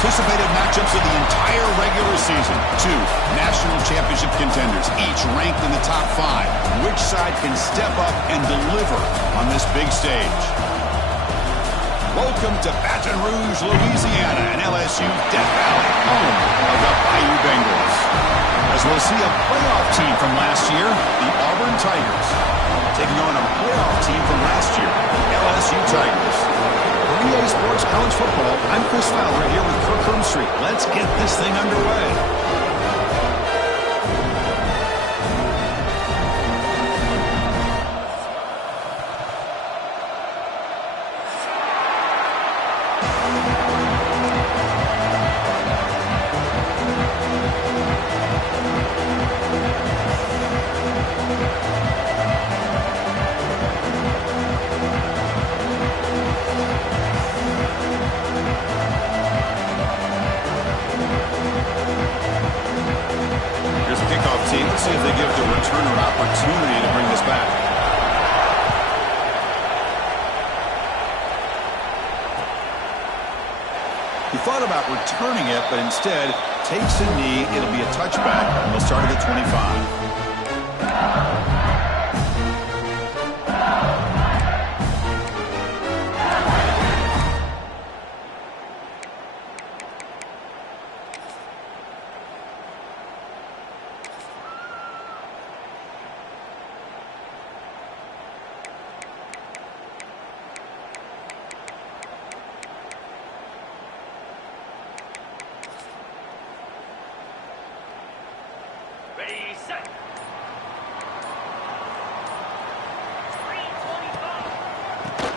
anticipated matchups of the entire regular season. Two national championship contenders, each ranked in the top 5. Which side can step up and deliver on this big stage? Welcome to Baton Rouge, Louisiana, and LSU Death Valley, home of the Bayou Bengals. As we'll see a playoff team from last year, the Auburn Tigers, taking on a playoff team from last year, LSU Tigers. For EA Sports College Football, I'm Chris Fowler here with Kirk Herbstreit. Let's get this thing underway. Let's see if they give the returner an opportunity to bring this back. He thought about returning it, but instead takes a knee. It'll be a touchback, and they'll start at the 25.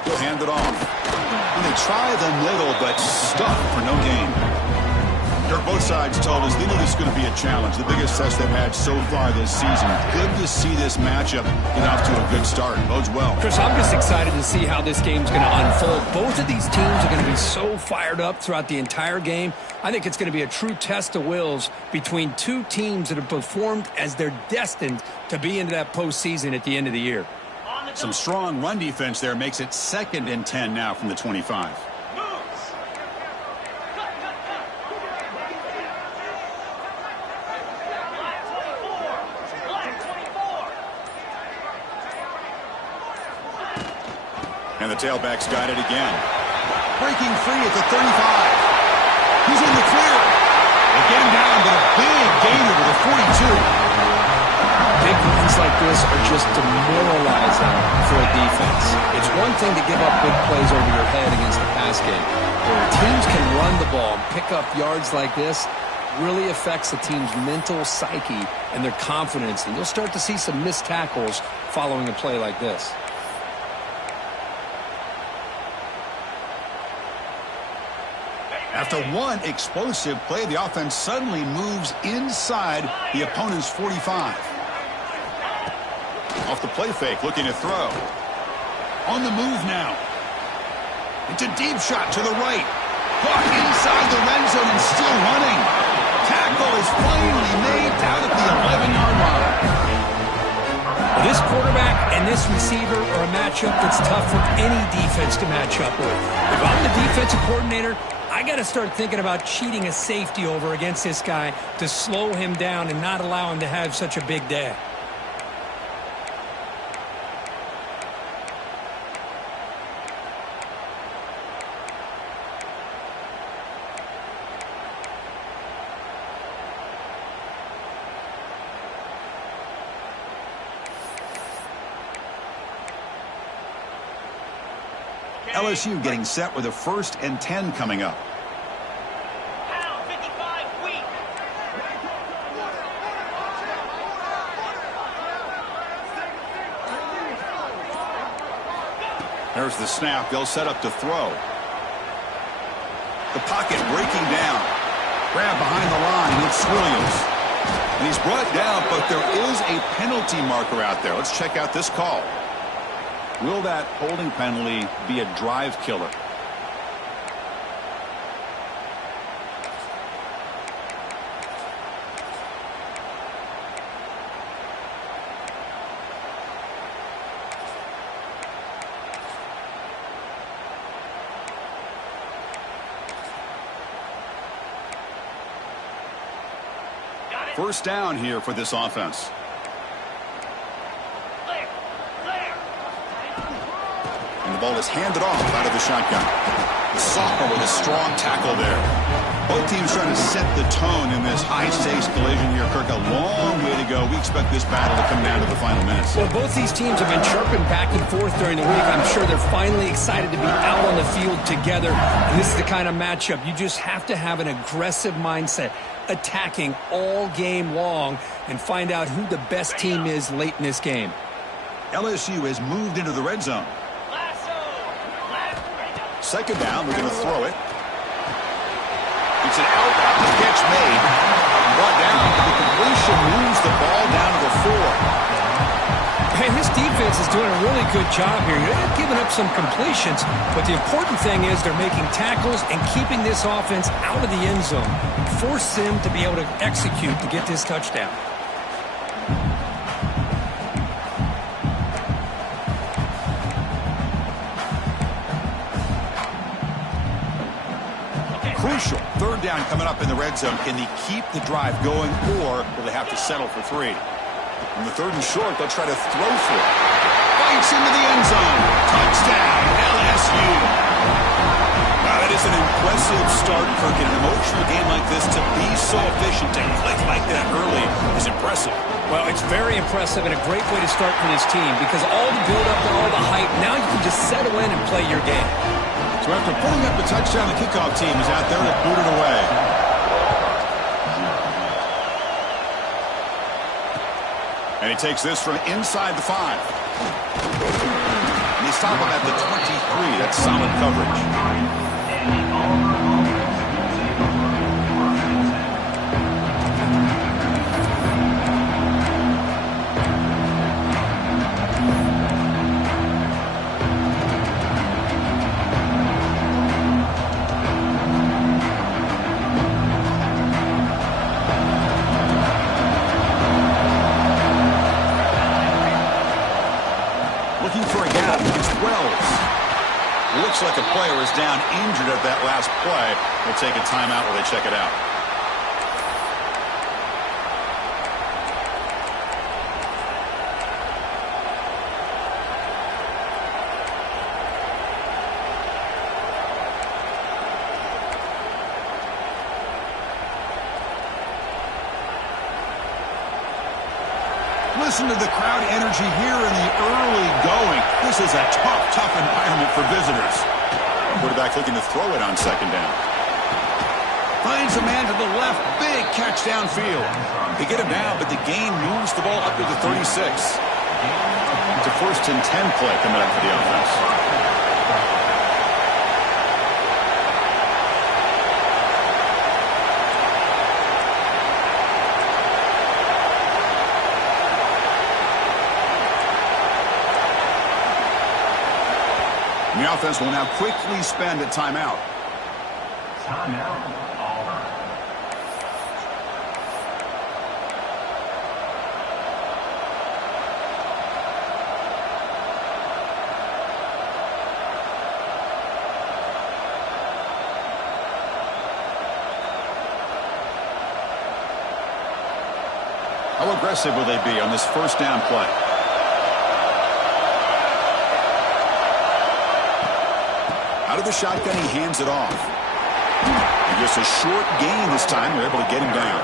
He'll hand it off. And they try the middle, but stuck for no gain. Dirk, both sides told us they knew this was going to be a challenge, the biggest test they've had so far this season. Good to see this matchup get off to a good start. Bodes well. Chris, I'm just excited to see how this game's going to unfold. Both of these teams are going to be so fired up throughout the entire game. I think it's going to be a true test of wills between two teams that have performed as they're destined to be into that postseason at the end of the year. Some strong run defense there makes it 2nd and 10 now from the 25. And the tailback's got it again. Breaking free at the 35. He's in the clear. Again down, but a big gain over the 42. Big runs like this are just demoralizing for a defense. It's one thing to give up big plays over your head against the pass game. Where teams can run the ball and pick up yards like this, really affects the team's mental psyche and their confidence. And you'll start to see some missed tackles following a play like this. After one explosive play, the offense suddenly moves inside the opponent's 45. Off the play fake, looking to throw. On the move now. It's a deep shot to the right. Caught inside the red zone and still running. Tackle is finally made down at the 11-yard line. Well, this quarterback and this receiver are a matchup that's tough for any defense to match up with. If I'm the defensive coordinator, I got to start thinking about cheating a safety over against this guy to slow him down and not allow him to have such a big day. LSU getting set with a 1st and 10 coming up. There's the snap. They'll set up to throw. The pocket breaking down. Grab behind the line. It's Williams. And he's brought down, but there is a penalty marker out there. Let's check out this call. Will that holding penalty be a drive killer? First down here for this offense. And the ball is handed off out of the shotgun. The sophomore with a strong tackle there. Both teams trying to set the tone in this high-stakes collision here, Kirk. A long way to go. We expect this battle to come down to the final minutes. Well, both these teams have been chirping back and forth during the week. I'm sure they're finally excited to be out on the field together. And this is the kind of matchup you just have to have an aggressive mindset, attacking all game long, and find out who the best team is late in this game. LSU has moved into the red zone. Second down, we're going to throw it. It's an out-route. The catch made. Brought down. The completion moves the ball down to the 4. Hey, this defense is doing a really good job here. They're giving up some completions, but the important thing is they're making tackles and keeping this offense out of the end zone. Force them to be able to execute to get this touchdown. Crucial. Third down coming up in the red zone. Can they keep the drive going, or will they have to settle for 3? On the third and short, they'll try to throw for it. Bites into the end zone. Touchdown, LSU. Wow, that is an impressive start, Kirk. In an emotional game like this, to be so efficient and click like that early is impressive. Well, it's very impressive and a great way to start for this team because all the build-up and all the hype, now you can just settle in and play your game. So after pulling up the touchdown, the kickoff team is out there to boot it away. And he takes this from inside the 5. And they stop him at the 23. That's solid coverage. Looks like a player is down injured at that last play. We'll take a timeout while they check it out. Listen to the crowd energy here in the early going. This is a tough environment for visitors. Quarterback looking to throw it on second down. Finds a man to the left. Big catch downfield. They get him down, but the gain moves the ball up to the 36. It's a 1st and 10 play coming up for the offense. The offense will now quickly spend a timeout. Timeout, Auburn. How aggressive will they be on this first down play? Out of the shotgun, he hands it off. And just a short gain this time. They're able to get him down.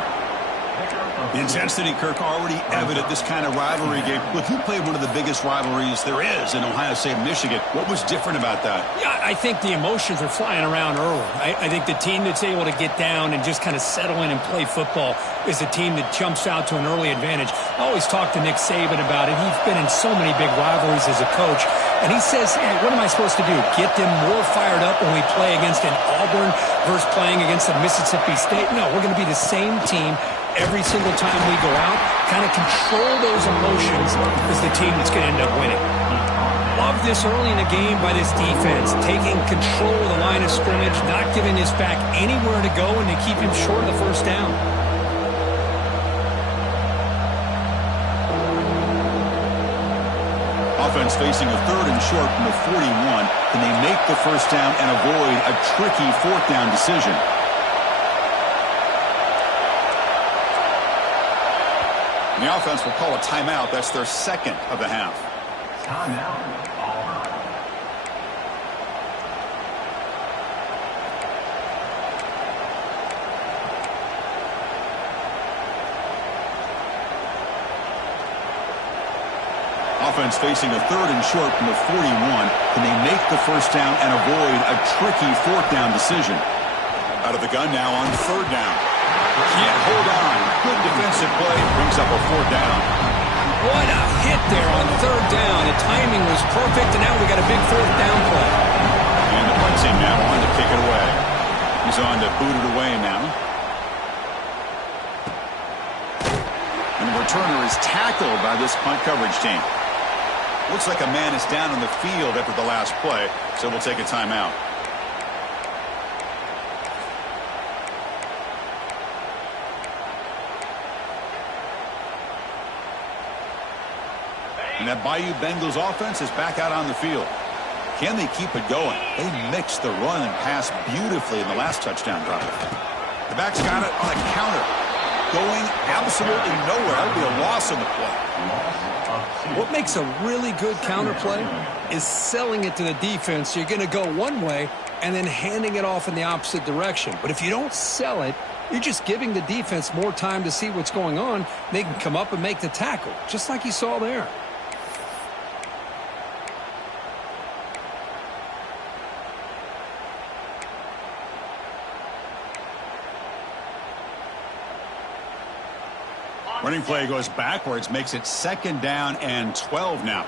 The intensity, Kirk, already evident. This kind of rivalry game. Look, you played one of the biggest rivalries there is in Ohio State and Michigan. What was different about that? Yeah, I think the emotions are flying around early. I think the team that's able to get down and just kind of settle in and play football is the team that jumps out to an early advantage. I always talk to Nick Saban about it. He's been in so many big rivalries as a coach. And he says, hey, what am I supposed to do? Get them more fired up when we play against an Auburn versus playing against a Mississippi State? No, we're going to be the same team every single time we go out. Kind of control those emotions is the team that's going to end up winning. Love this early in the game by this defense, taking control of the line of scrimmage, not giving his back anywhere to go, and they keep him short of the first down. Offense facing a 3rd and short from the 41. Can they make the first down and avoid a tricky 4th down decision? And the offense will call a timeout. That's their second of the half. Timeout, Auburn. Offense facing a 3rd and short from the 41. Can they make the first down and avoid a tricky 4th down decision? Out of the gun now on 3rd down. Can't hold on. Good defensive play. Brings up a 4th down. What a hit there on 3rd down. The timing was perfect, and now we got a big 4th down play. And the punt team now on to kick it away. He's on to boot it away now. And the returner is tackled by this punt coverage team. Looks like a man is down on the field after the last play, so we'll take a timeout. And that Bayou Bengals offense is back out on the field. Can they keep it going? They mixed the run and pass beautifully in the last touchdown drive. The back's got it on a counter. Going absolutely nowhere. That would be a loss on the play. What makes a really good counter play is selling it to the defense. You're going to go one way and then handing it off in the opposite direction. But if you don't sell it, you're just giving the defense more time to see what's going on. They can come up and make the tackle, just like you saw there. Running play goes backwards, makes it 2nd down and 12 now.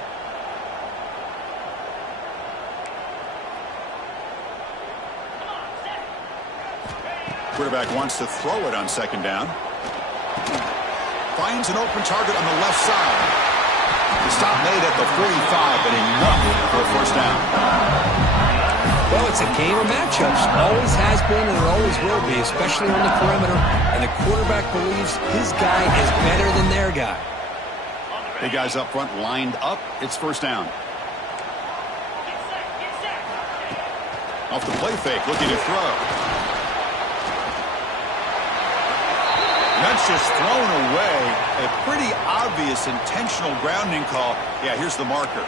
Quarterback wants to throw it on 2nd down. Finds an open target on the left side. The stop made at the 45, but enough for a 1st down. Well, it's a game of matchups. Always has been and it always will be, especially on the perimeter. And the quarterback believes his guy is better than their guy. Big guys up front lined up. It's 1st down. Off the play fake, looking to throw. That's just thrown away. A pretty obvious intentional grounding call. Yeah, here's the marker.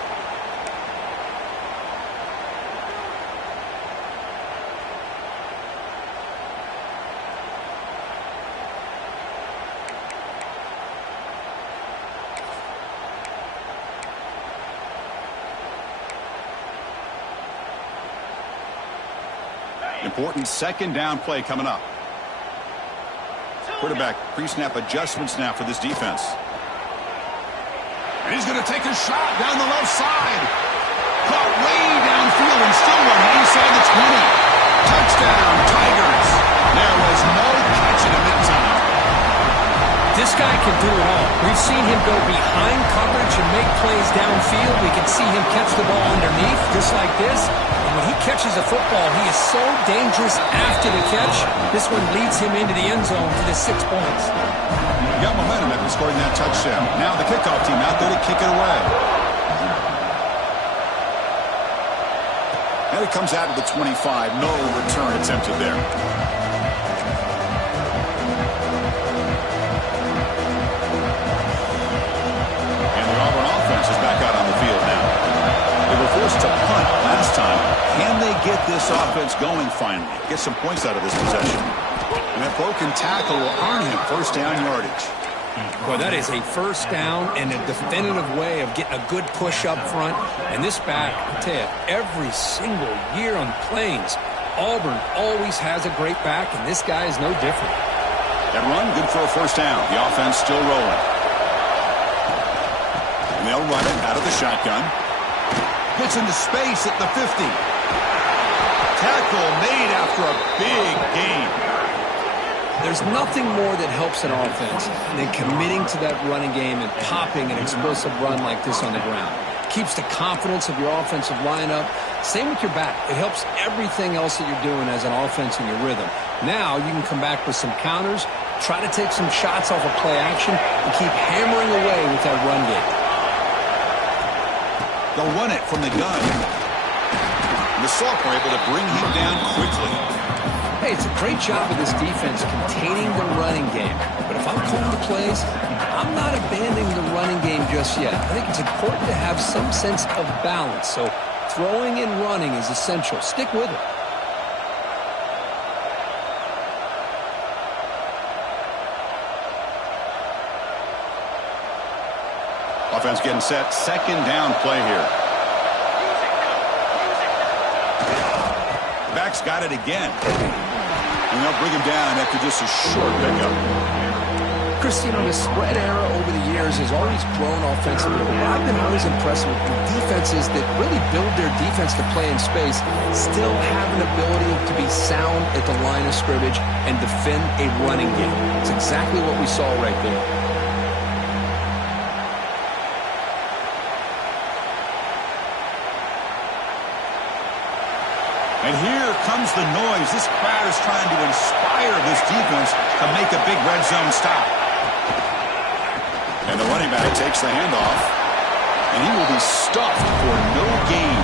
Important 2nd down play coming up. Quarterback pre-snap adjustments now for this defense. And he's going to take a shot down the left side. Caught way downfield and still running inside the 20. Touchdown, Tigers. There was no catching him in time. This guy can do it all. We've seen him go behind coverage and make plays downfield. We can see him catch the ball underneath, just like this. And when he catches a football, he is so dangerous after the catch. This one leads him into the end zone for the 6 points. He got momentum after scoring that touchdown. Now the kickoff team out there to kick it away. And it comes out of the 25. No return attempted there. Forced to punt last time. Can they get this offense going finally? Get some points out of this possession. And that broken tackle will earn him 1st down yardage. Well, that is a 1st down and a definitive way of getting a good push up front. And this back, I tell you, every single year on the Plains, Auburn always has a great back, and this guy is no different. That run, good for a 1st down. The offense still rolling. And they'll run it out of the shotgun. Gets into space at the 50. Tackle made after a big gain. There's nothing more that helps an offense than committing to that running game and popping an explosive run like this on the ground. Keeps the confidence of your offensive lineup. Same with your back. It helps everything else that you're doing as an offense in your rhythm. Now you can come back with some counters, try to take some shots off of play action, and keep hammering away with that run game. They'll run it from the gun. And the Salk were able to bring him down quickly. Hey, it's a great job of this defense containing the running game. But if I'm calling the plays, I'm not a big game just yet. I think it's important to have some sense of balance. So throwing and running is essential. Stick with it. Offense getting set. Second down play here. Back's got it again. And they'll bring him down after just a short pickup. Chris, the spread era over the years has always grown offensively. But I've been always impressed with the defenses that really build their defense to play in space, still have an ability to be sound at the line of scrimmage and defend a running game. It's exactly what we saw right there. And here comes the noise. This crowd is trying to inspire this defense to make a big red zone stop. And the running back takes the handoff, and he will be stuffed for no gain.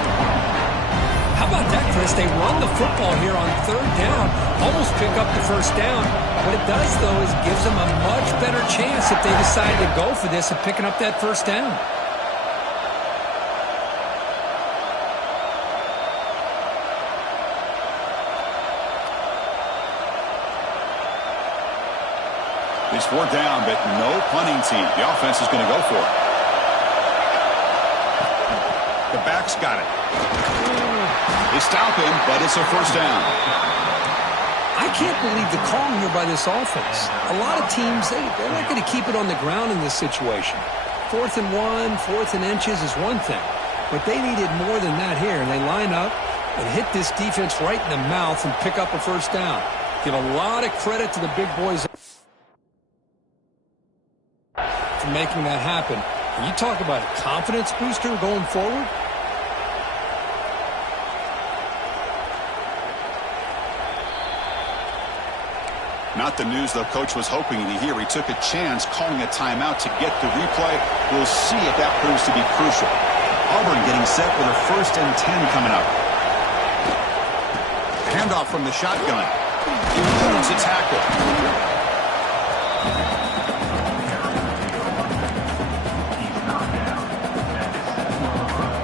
How about that, Chris? They run the football here on third down, almost pick up the first down. What it does, though, is gives them a much better chance if they decide to go for this of picking up that first down. He's fourth down, but no punting team. The offense is going to go for it. The back's got it. They stop him, but it's a first down. I can't believe the call here by this offense. A lot of teams, they're not going to keep it on the ground in this situation. 4th and 1, 4th and inches is one thing. But they needed more than that here. And they line up and hit this defense right in the mouth and pick up a first down. Give a lot of credit to the big boys for making that happen. And you talk about a confidence booster going forward. Not the news the coach was hoping to hear. He took a chance calling a timeout to get the replay. We'll see if that proves to be crucial. Auburn getting set with a 1st and 10 coming up. Handoff from the shotgun. He eludes a tackle.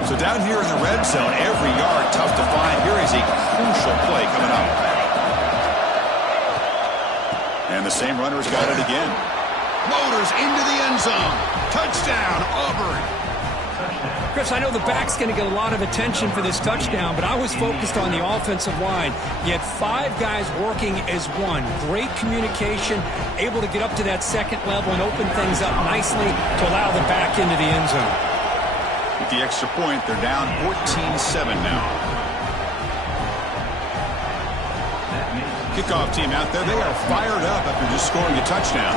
So down here in the red zone, every yard tough to find. Here is a crucial play coming up. And the same runner's got it again. Motors into the end zone. Touchdown, Auburn. Chris, I know the back's going to get a lot of attention for this touchdown, but I was focused on the offensive line. You had 5 guys working as one. Great communication, able to get up to that second level and open things up nicely to allow the back into the end zone. With the extra point, they're down 14-7 now. Kickoff team out there, they are fired up after just scoring a touchdown.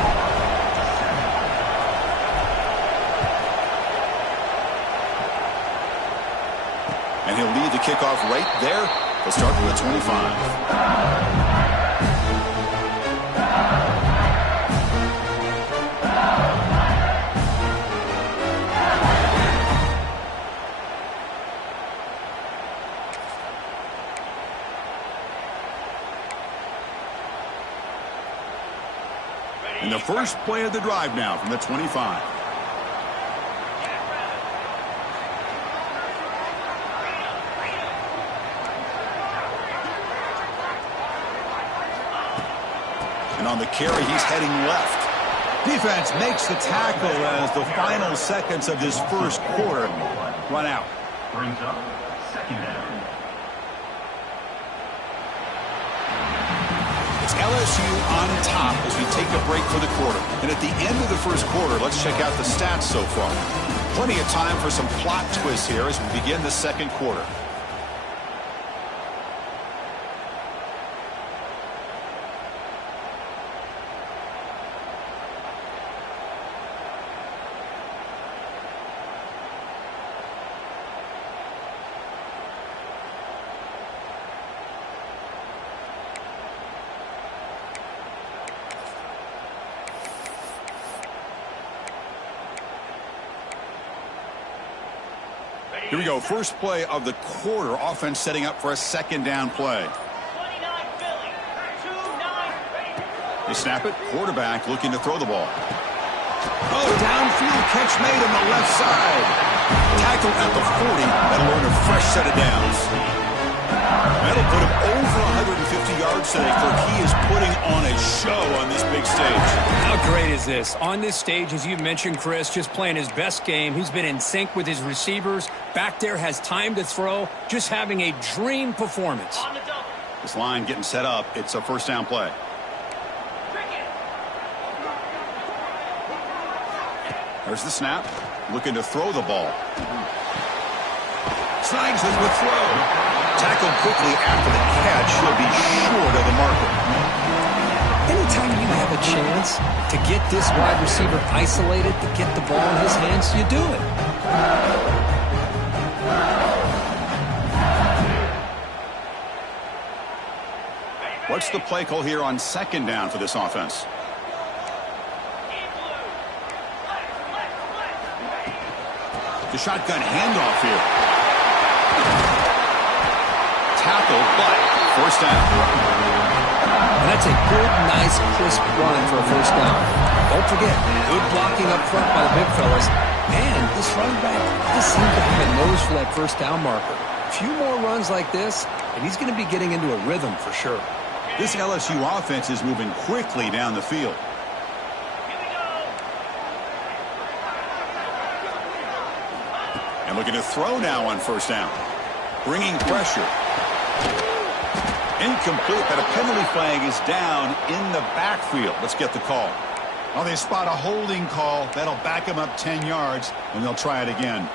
And he'll lead the kickoff right there. They'll start from the 25. And the first play of the drive now from the 25. And on the carry, he's heading left. Defense makes the tackle as the final seconds of this first quarter run out. Brings up 2nd down. LSU on top as we take a break for the quarter. And at the end of the first quarter, let's check out the stats so far. Plenty of time for some plot twists here as we begin the second quarter. Here we go. First play of the quarter. Offense setting up for a 2nd down play. They snap it. Quarterback looking to throw the ball. Oh, downfield catch made on the left side. Tackle at the 40. That'll earn a fresh set of downs. That'll put him over 150 yards today, Kirk. He is putting on a show on this big stage. How great is this? On this stage, as you mentioned, Chris, just playing his best game. He's been in sync with his receivers. Back there, has time to throw. Just having a dream performance. This line getting set up. It's a first down play. There's the snap. Looking to throw the ball. Snags it with throw. Tackled quickly after the catch. He'll be short of the marker. Anytime you have a chance to get this wide receiver isolated, to get the ball in his hands, you do it. What's the play call here on second down for this offense? The shotgun handoff here. Tackle, but first down. And that's a good, nice, crisp run for a first down. Don't forget, good blocking up front by the big fellas. And this running back just seems to have a nose for that first down marker. A few more runs like this, and he's going to be getting into a rhythm for sure. This LSU offense is moving quickly down the field. And looking to throw now on first down. Bringing pressure. Incomplete, but a penalty flag is down in the backfield. Let's get the call. Oh, they spot a holding call. That'll back him up 10 yards, and they'll try it again.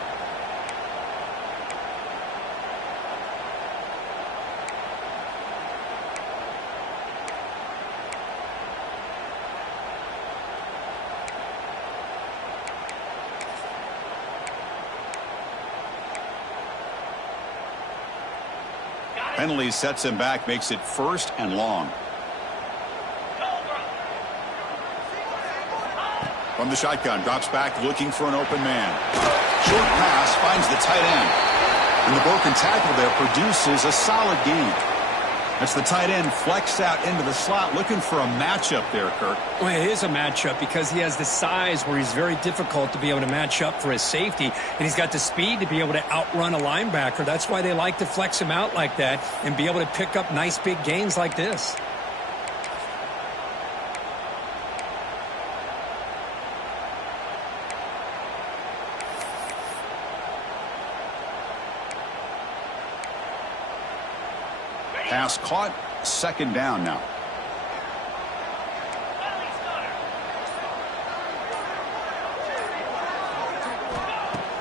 Penalty sets him back, makes it first and long. From the shotgun, drops back looking for an open man. Short pass finds the tight end. And the broken tackle there produces a solid gain. That's the tight end flexed out into the slot, looking for a matchup there, Kirk. Well, it is a matchup because he has the size where he's very difficult to be able to match up for his safety, and he's got the speed to be able to outrun a linebacker. That's why they like to flex him out like that and be able to pick up nice big gains like this. Pass caught, second down now.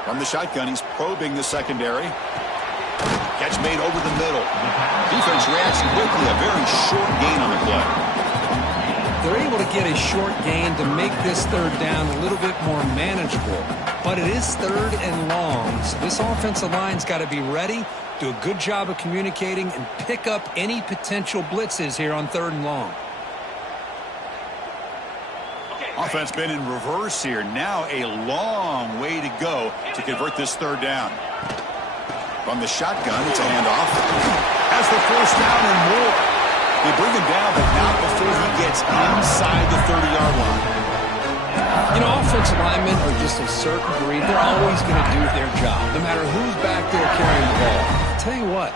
From the shotgun, he's probing the secondary. Catch made over the middle. Defense reacts quickly, a very short gain on the play. They're able to get a short gain to make this third down a little bit more manageable. But it is third and long, so this offensive line's got to be ready, do a good job of communicating, and pick up any potential blitzes here on third and long. Offense been in reverse here. Now a long way to go to convert this third down. From the shotgun, it's a handoff. Has the first down and more. They bring him down, but not before he gets inside the 30-yard line. You know, offensive linemen are just a certain breed. They're always going to do their job, no matter who's back there carrying the ball. I'll tell you what,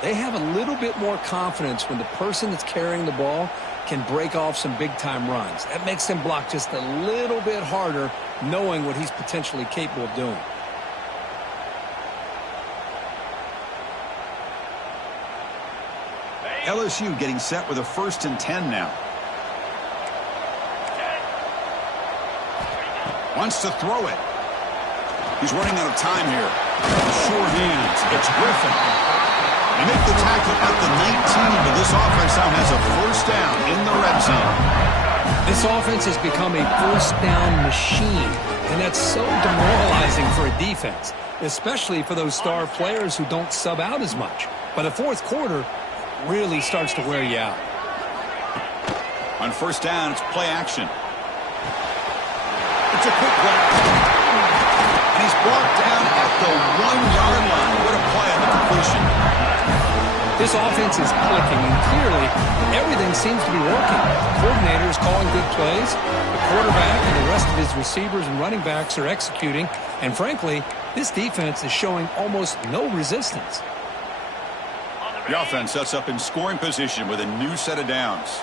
they have a little bit more confidence when the person that's carrying the ball can break off some big-time runs. That makes them block just a little bit harder, knowing what he's potentially capable of doing. LSU getting set with a 1st and 10 now. Wants to throw it. He's running out of time here. Short hands. It's Griffin. They make the tackle at the 19, but this offense now has a first down in the red zone. This offense has become a first down machine, and that's so demoralizing for a defense, especially for those star players who don't sub out as much. By the fourth quarter, it really starts to wear you out. On first down, it's play action. It's a quick grab. And he's brought down at the 1-yard line. What a play on the completion. This offense is clicking, and clearly everything seems to be working. The coordinator is calling good plays. The quarterback and the rest of his receivers and running backs are executing. And frankly, this defense is showing almost no resistance. The offense sets up in scoring position with a new set of downs.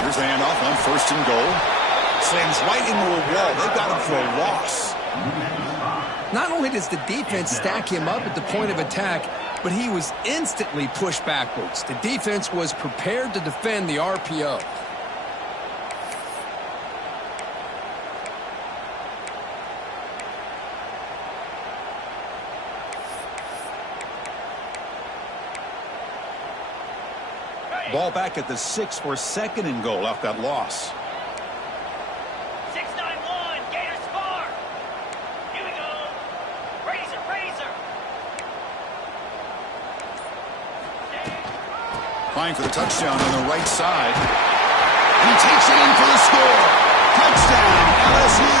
Here's the handoff on 1st and goal. Slams right into a wall. They got him for a loss. Not only does the defense stack him up at the point of attack, but he was instantly pushed backwards. The defense was prepared to defend the RPO. Ball back at the 6 for 2nd and goal off that loss. 6-9-1, Gators score. Here we go. Razor. Trying for the touchdown on the right side. And he takes it in for the score. Touchdown, LSU.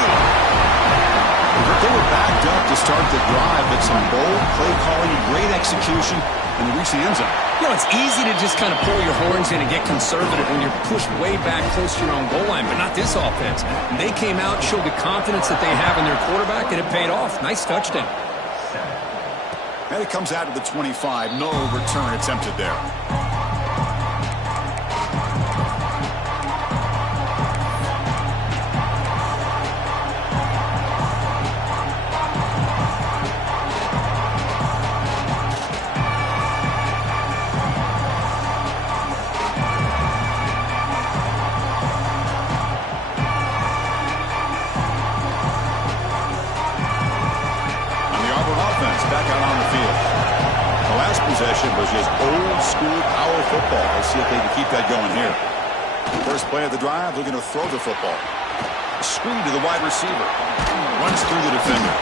They were backed up to start the drive, but some bold play calling and great execution, and they reached the end zone. You know, it's easy to just kind of pull your horns in and get conservative when you're pushed way back close to your own goal line, but not this offense. And they came out and showed the confidence that they have in their quarterback, and it paid off. Nice touchdown. And it comes out of the 25. No return attempted there. Was just old school power football. Let's see if they can keep that going here. First play of the drive, looking to throw the football. Screen to the wide receiver. Runs through the defender.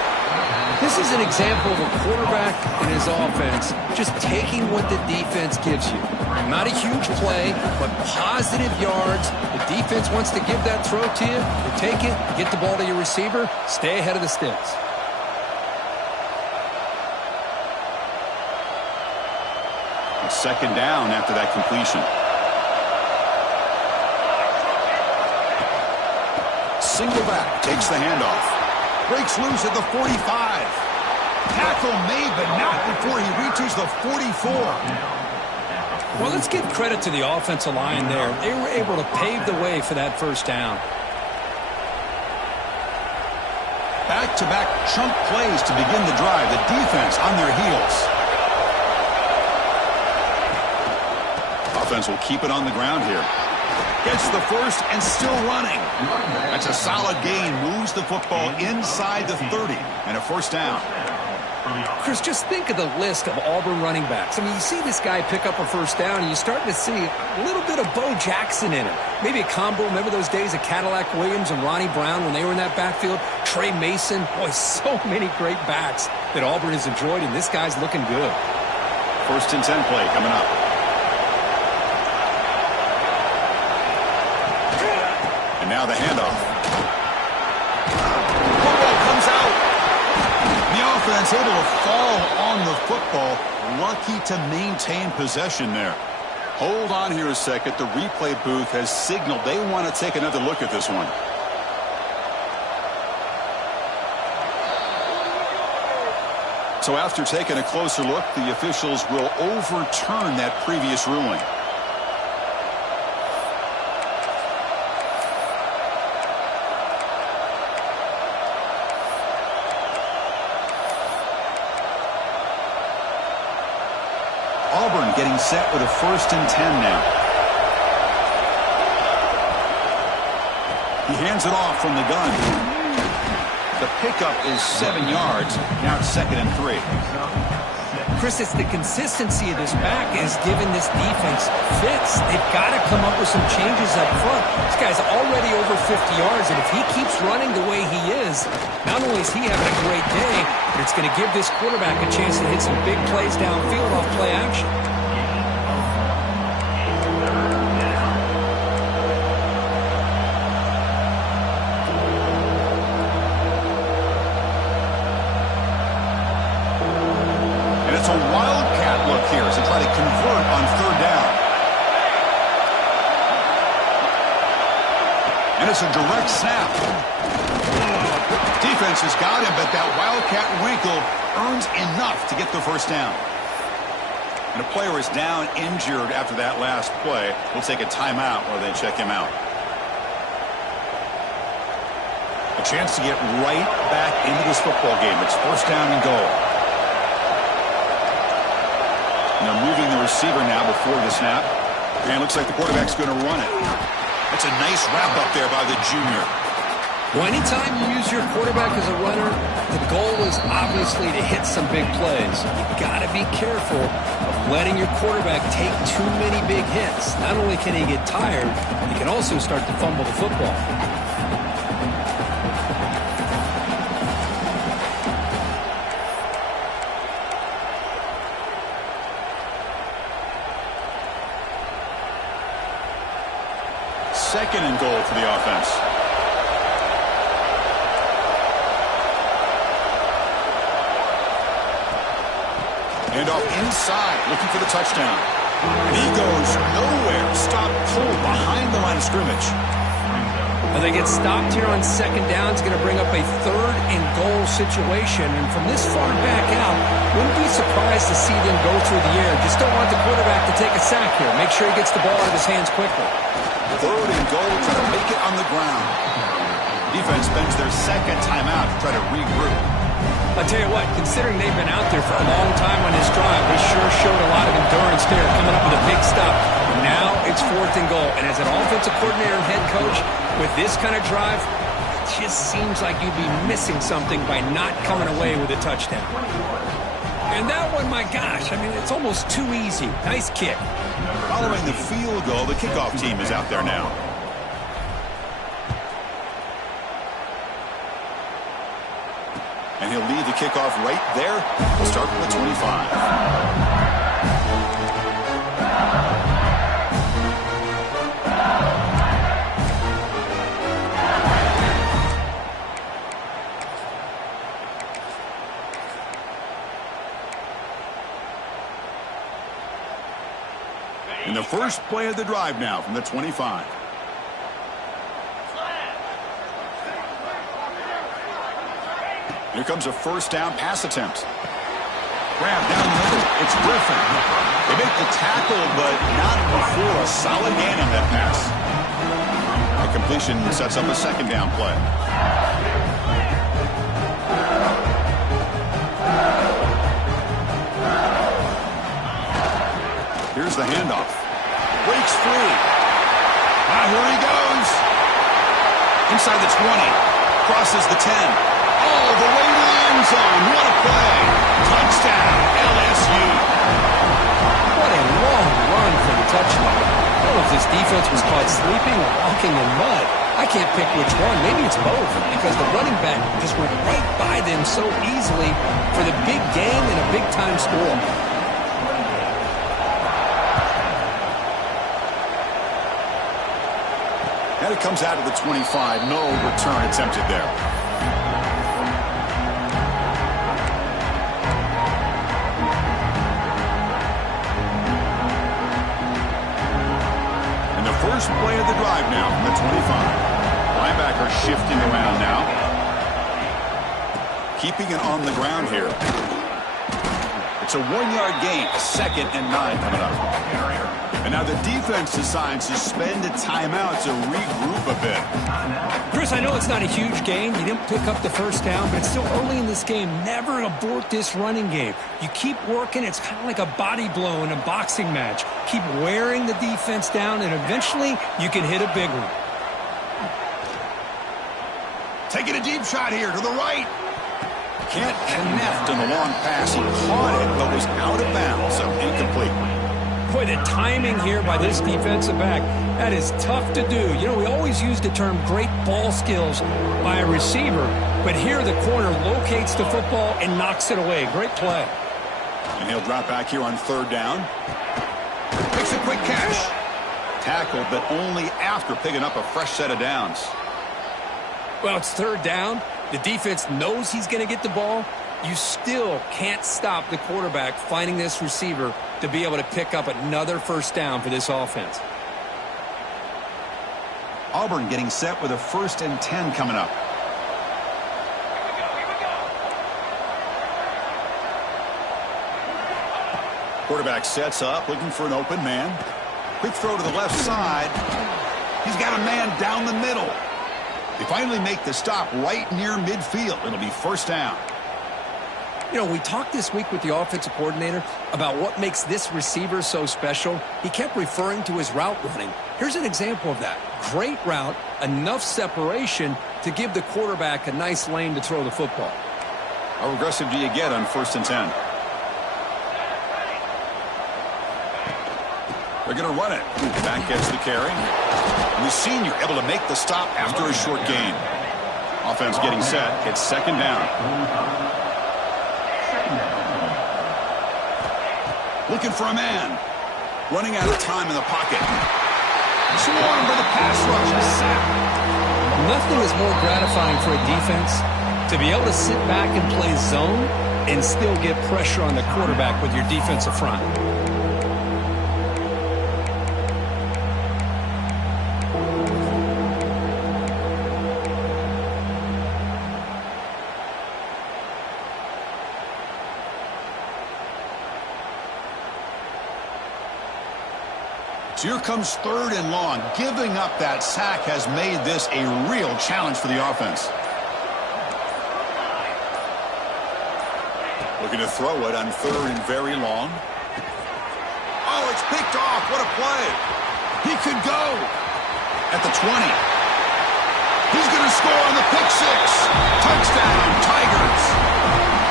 This is an example of a quarterback and his offense just taking what the defense gives you. Not a huge play, but positive yards. The defense wants to give that throw to you. You take it, get the ball to your receiver, stay ahead of the sticks. Second down after that completion. Single back, takes the handoff. Breaks loose at the 45. Tackle made, but not before he reaches the 44. Well, let's give credit to the offensive line there. They were able to pave the way for that first down. Back-to-back chunk plays to begin the drive. The defense on their heels. Offense will keep it on the ground here. Gets the first and still running. That's a solid gain. Moves the football inside the 30 and a first down. Chris, just think of the list of Auburn running backs. I mean, you see this guy pick up a first down, and you're starting to see a little bit of Bo Jackson in him. Maybe a combo. Remember those days of Cadillac Williams and Ronnie Brown when they were in that backfield? Trey Mason. Boy, so many great backs that Auburn has enjoyed, and this guy's looking good. First and 10 play coming up. Now the handoff. Football comes out. The offense able to fall on the football. Lucky to maintain possession there. Hold on here a second. The replay booth has signaled they want to take another look at this one. So after taking a closer look, the officials will overturn that previous ruling. Auburn getting set with a first and 10 now. He hands it off from the gun. The pickup is 7 yards. Now it's 2nd and 3. Chris, it's the consistency of this back is giving this defense fits. They've got to come up with some changes up front. This guy's already over 50 yards, and if he keeps running the way he is, not only is he having a great day, but it's going to give this quarterback a chance to hit some big plays downfield off play action. That is a direct snap. Defense has got him, but that Wildcat wrinkle earns enough to get the first down. And a player is down injured after that last play. We'll take a timeout while they check him out. A chance to get right back into this football game. It's first down and goal. And they're moving the receiver now before the snap. And it looks like the quarterback's going to run it. That's a nice wrap up there by the junior. Well, anytime you use your quarterback as a runner, the goal is obviously to hit some big plays. You've got to be careful of letting your quarterback take too many big hits. Not only can he get tired, he can also start to fumble the football. Second and goal for the offense. And off inside, looking for the touchdown. And he goes nowhere. Stop cold behind the line of scrimmage. Well, they get stopped here on second down. It's going to bring up a third and goal situation. And from this far back out, wouldn't be surprised to see them go through the air. Just don't want the quarterback to take a sack here. Make sure he gets the ball out of his hands quickly. Third and goal, try to make it on the ground. Defense spends their second timeout to try to regroup. I'll tell you what, considering they've been out there for a long time on this drive, they sure showed a lot of endurance there, coming up with a big stop. But now it's fourth and goal. And as an offensive coordinator and head coach, with this kind of drive, it just seems like you'd be missing something by not coming away with a touchdown. And that one, my gosh, I mean, it's almost too easy. Nice kick. Following the field goal, the kickoff team is out there now. And he'll lead the kickoff right there. We'll start from the 25. In the first play of the drive now from the 25. Here comes a first down pass attempt. Grab down the middle. It's Griffin. They make the tackle, but not before a solid gain on that pass. The completion sets up a second down play. Here's the handoff. Breaks free. Here he goes. Inside the 20. Crosses the 10. All the way to the end zone. What a play. Touchdown, LSU. What a long run for the touchdown. I don't know if this defense was caught sleeping or walking in mud. I can't pick which one. Maybe it's both, because the running back just went right by them so easily for the big game and a big-time score. And it comes out of the 25. No return attempted there. And the first play of the drive now from the 25. Linebacker shifting around now. Keeping it on the ground here. It's a 1-yard gain. 2nd and 9 coming up. And now the defense decides to spend a timeout to regroup a bit. Chris, I know it's not a huge gain. You didn't pick up the first down, but it's still early in this game. Never abort this running game. You keep working. It's kind of like a body blow in a boxing match. Keep wearing the defense down, and eventually you can hit a big one. Taking a deep shot here to the right. Can't connect on the long pass. He caught it, but was out of bounds, so incomplete. Boy, the timing here by this defensive back, that is tough to do. You know, we always use the term great ball skills by a receiver, but here the corner locates the football and knocks it away. Great play. And he'll drop back here on third down. Makes a quick catch. Tackled, but only after picking up a fresh set of downs. Well, it's third down. The defense knows he's going to get the ball. You still can't stop the quarterback finding this receiver to be able to pick up another first down for this offense. Auburn getting set with a 1st and 10 coming up. Quarterback sets up, looking for an open man. Quick throw to the left side. He's got a man down the middle. They finally make the stop right near midfield. It'll be 1st down. You know, we talked this week with the offensive coordinator about what makes this receiver so special. He kept referring to his route running. Here's an example of that. Great route, enough separation to give the quarterback a nice lane to throw the football. How aggressive do you get on 1st and 10? They're going to run it. Back gets the carry. And the senior able to make the stop after a short gain. Offense getting set. It's 2nd down. Looking for a man. Running out of time in the pocket. Swarm for the pass rush. A sack. Nothing is more gratifying for a defense to be able to sit back and play zone and still get pressure on the quarterback with your defensive front. So here comes 3rd and long. Giving up that sack has made this a real challenge for the offense. Looking to throw it on 3rd and very long. Oh, it's picked off. What a play. He could go at the 20. He's going to score on the pick 6. Touchdown, Tigers.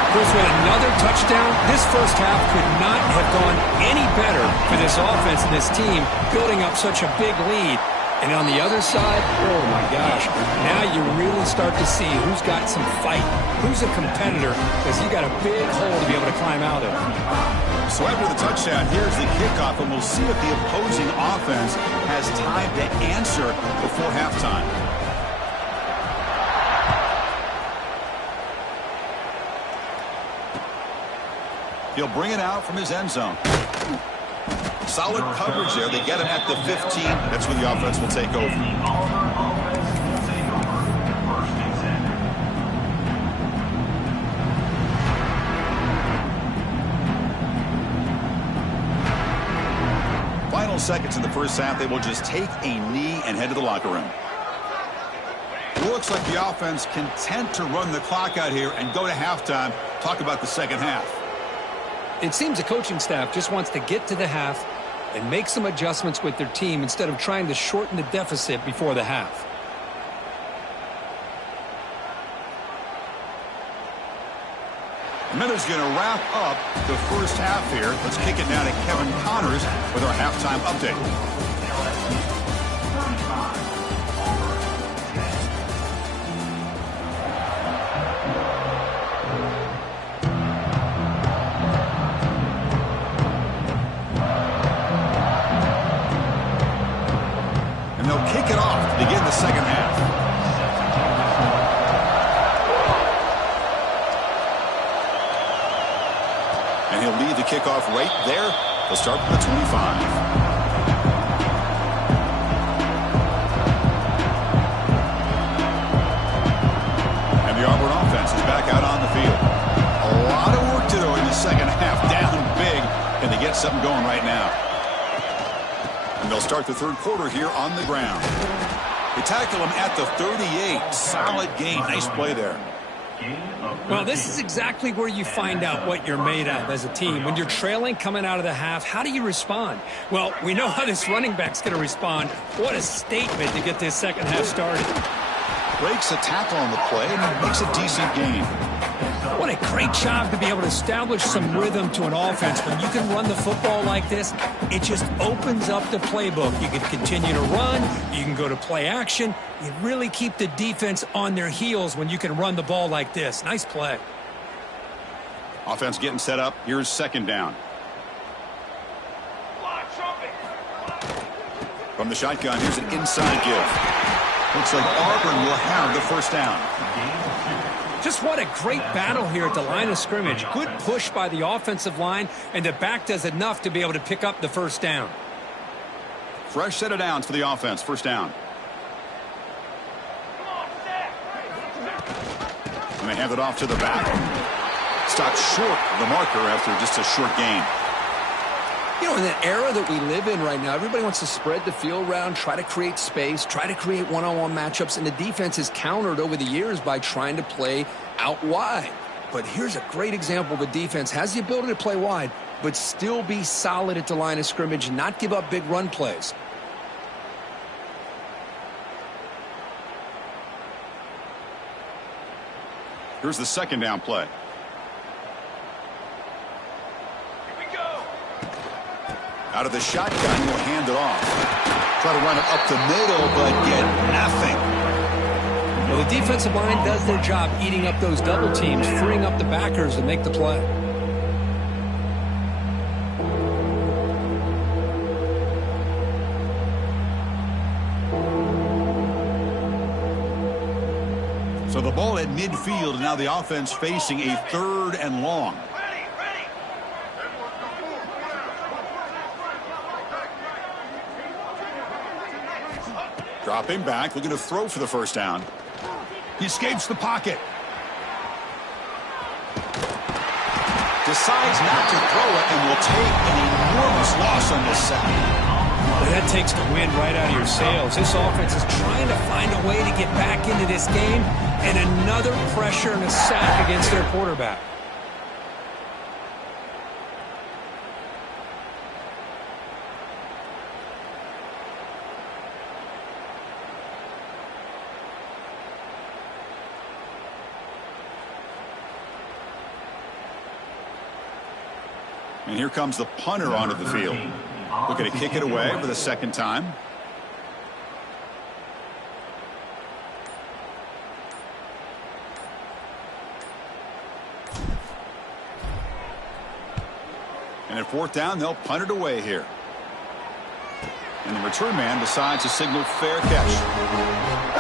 With another touchdown, this first half could not have gone any better for this offense and this team, building up such a big lead. And on the other side, oh my gosh, now you really start to see who's got some fight, who's a competitor, because you got a big hole to be able to climb out of. So after the touchdown, here's the kickoff, and we'll see if the opposing offense has time to answer before halftime. He'll bring it out from his end zone. Solid coverage there. They get him at the 15. That's where the offense will take over. Final seconds in the first half. They will just take a knee and head to the locker room. Looks like the offense content to run the clock out here and go to halftime. Talk about the second half. It seems the coaching staff just wants to get to the half and make some adjustments with their team instead of trying to shorten the deficit before the half. Miller's going to wrap up the first half here. Let's kick it now to Kevin Connors with our halftime update. Kick it off to begin the second half. And he'll lead the kickoff right there. He'll start from the 25. And the Auburn offense is back out on the field. A lot of work to do in the second half. Down big, and they get something going right now. And they'll start the third quarter here on the ground. They tackle him at the 38. Solid gain. Nice play there. Well, this is exactly where you find out what you're made of as a team. When you're trailing coming out of the half, how do you respond? Well, we know how this running back's going to respond. What a statement to get this second half started. Breaks a tackle on the play and makes a decent gain. What a great job to be able to establish some rhythm to an offense. When you can run the football like this, it just opens up the playbook. You can continue to run. You can go to play action. You really keep the defense on their heels when you can run the ball like this. Nice play. Offense getting set up. Here's 2nd down. From the shotgun, here's an inside give. Looks like Auburn will have the first down. Just what a great battle here at the line of scrimmage. Good push by the offensive line, and the back does enough to be able to pick up the first down. Fresh set of downs for the offense. First down. And they hand it off to the back. Stopped short of the marker after just a short gain. You know, in the era that we live in right now, everybody wants to spread the field around, try to create space, try to create one-on-one matchups, and the defense has countered over the years by trying to play out wide. But here's a great example. The defense has the ability to play wide, but still be solid at the line of scrimmage and not give up big run plays. Here's the second down play. Out of the shotgun, he'll hand it off. Try to run it up the middle, but get nothing. Well, the defensive line does their job eating up those double teams, freeing up the backers to make the play. So the ball at midfield, and now the offense facing a 3rd and long. Dropping back, looking to throw for the first down. He escapes the pocket. Decides not to throw it and will take an enormous loss on this sack. Well, that takes the wind right out of your sails. This offense is trying to find a way to get back into this game, and another pressure and a sack against their quarterback. And here comes the punter onto the field. Looking to kick it away for the second time. And at 4th down, they'll punt it away here. And the return man decides to signal fair catch.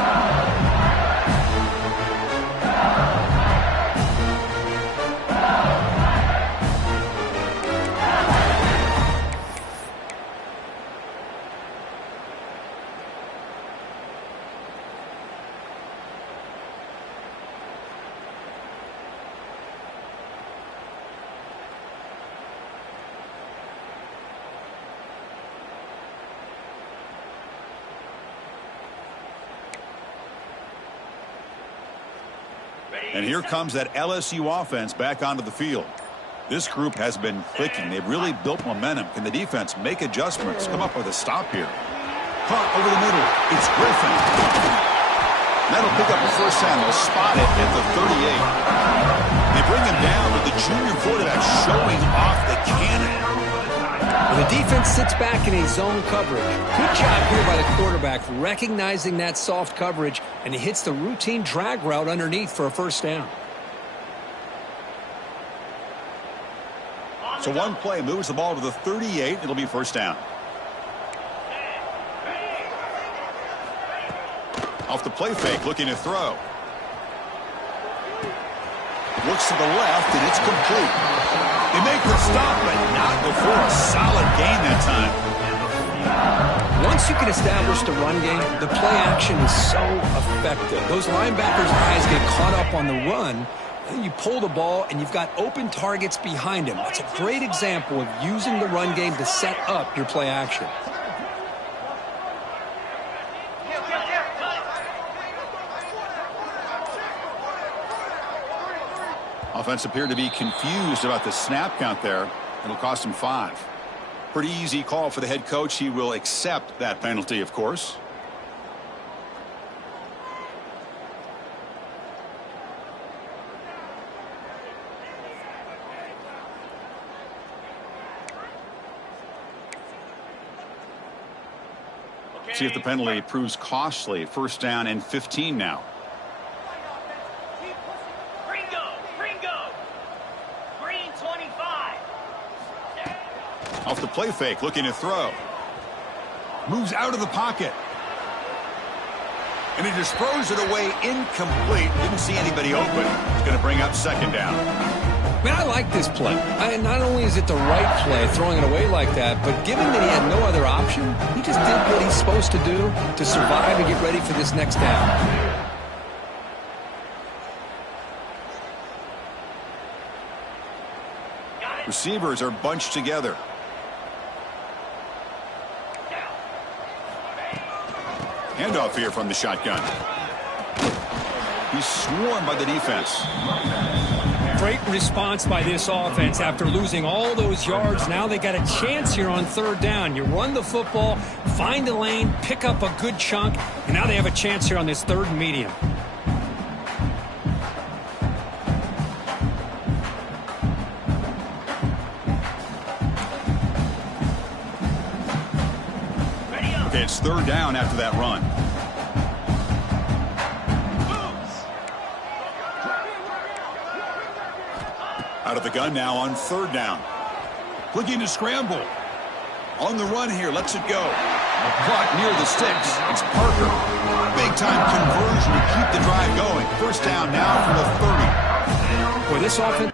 And here comes that LSU offense back onto the field. This group has been clicking. They've really built momentum. Can the defense make adjustments? Come up with a stop here. Punt over the middle. It's Griffin. That'll pick up the first down. They'll spot it at the 38. They bring him down with the junior quarterback showing off the cannon. Well, the defense sits back in a zone coverage. Good job here by the quarterback recognizing that soft coverage, and he hits the routine drag route underneath for a first down. So one play moves the ball to the 38. It'll be first down. Off the play fake, looking to throw. Looks to the left, and it's complete. They make the stop, but not before a solid gain that time. Once you can establish the run game, the play action is so effective. Those linebackers' eyes get caught up on the run. Then you pull the ball, and you've got open targets behind him. That's a great example of using the run game to set up your play action. Offense appeared to be confused about the snap count there. It'll cost him 5. Pretty easy call for the head coach. He will accept that penalty, of course. See if the penalty proves costly. First down and 15 now. Off the play fake, looking to throw. Moves out of the pocket. And he just throws it away incomplete. Didn't see anybody open. It's going to bring up second down. Man, I like this play. Not only is it the right play, throwing it away like that, but given that he had no other option, he just did what he's supposed to do to survive and get ready for this next down. Receivers are bunched together. Handoff here from the shotgun. He's swarmed by the defense. Great response by this offense after losing all those yards. Now they got a chance here on third down. You run the football, find a lane, pick up a good chunk, and now they have a chance here on this third and medium. Okay, it's third down after that run. Out of the gun now on third down. Looking to scramble. On the run here, lets it go. Caught near the sticks. It's Parker. Big time conversion to keep the drive going. First down now from the 30. Boy, this offense...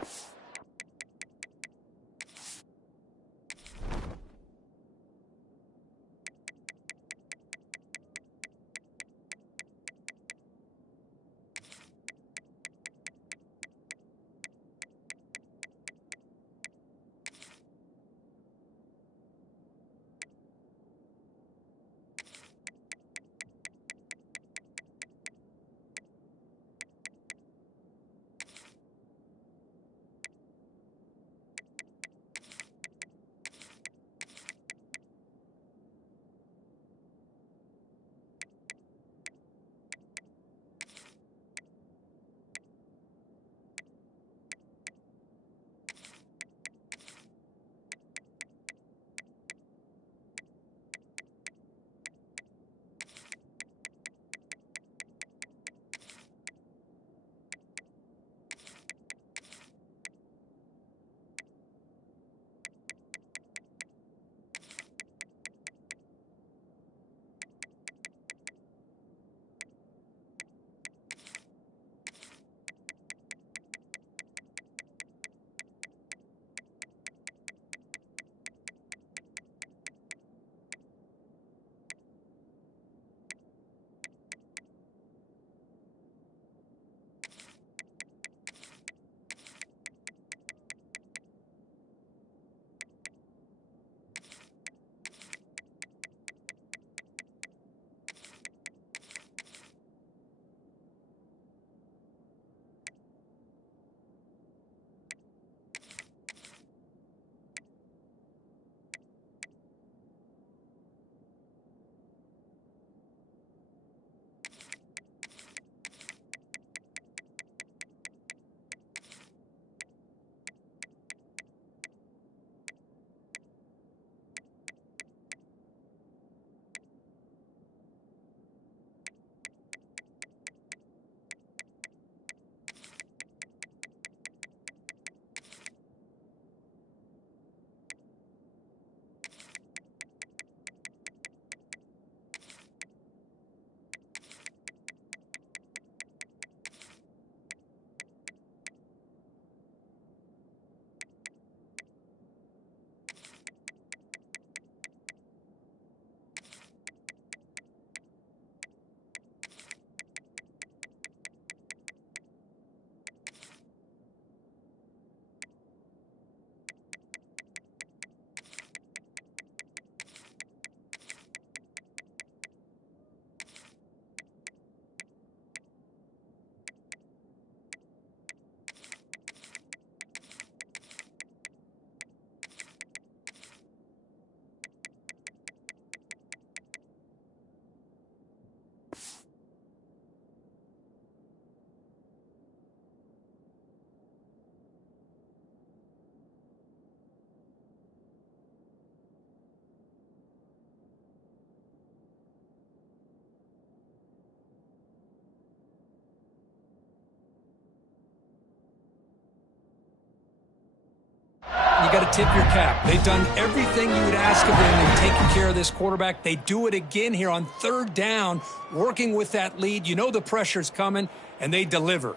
You got to tip your cap. They've done everything you would ask of them. They've taken care of this quarterback. They do it again here on third down, working with that lead. You know the pressure's coming, and they deliver.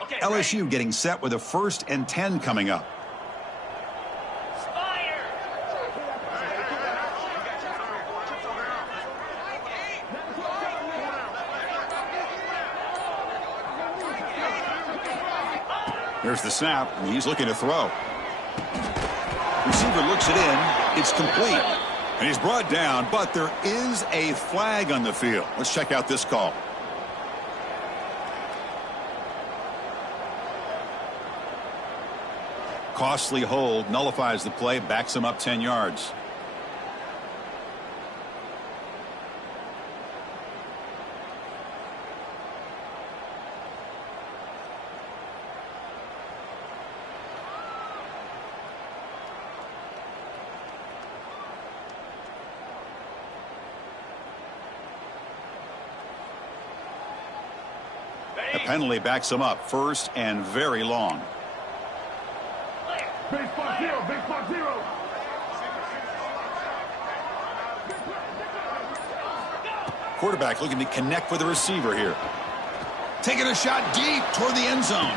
Okay, LSU getting set with a 1st and 10 coming up. Here's the snap, and he's looking to throw. Receiver looks it in. It's complete. And he's brought down, but there is a flag on the field. Let's check out this call. Costly hold, nullifies the play, backs him up 10 yards. The penalty backs him up, first and very long. Base spot zero, base spot zero. Quarterback looking to connect with the receiver here. Taking a shot deep toward the end zone.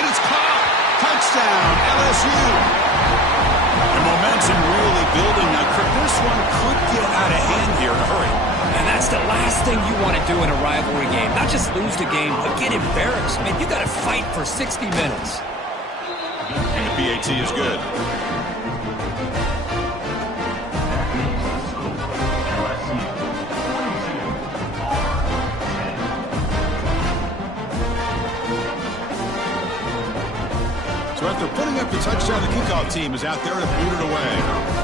And it's caught. Touchdown, LSU. The momentum really building. Now, this one could get out of hand here in a hurry. And that's the last thing you want to do in a rivalry game. Not just lose the game, but get embarrassed. Man, you got to fight for 60 minutes. And the PAT is good. So after putting up the touchdown, the kickoff team is out there to boot it away.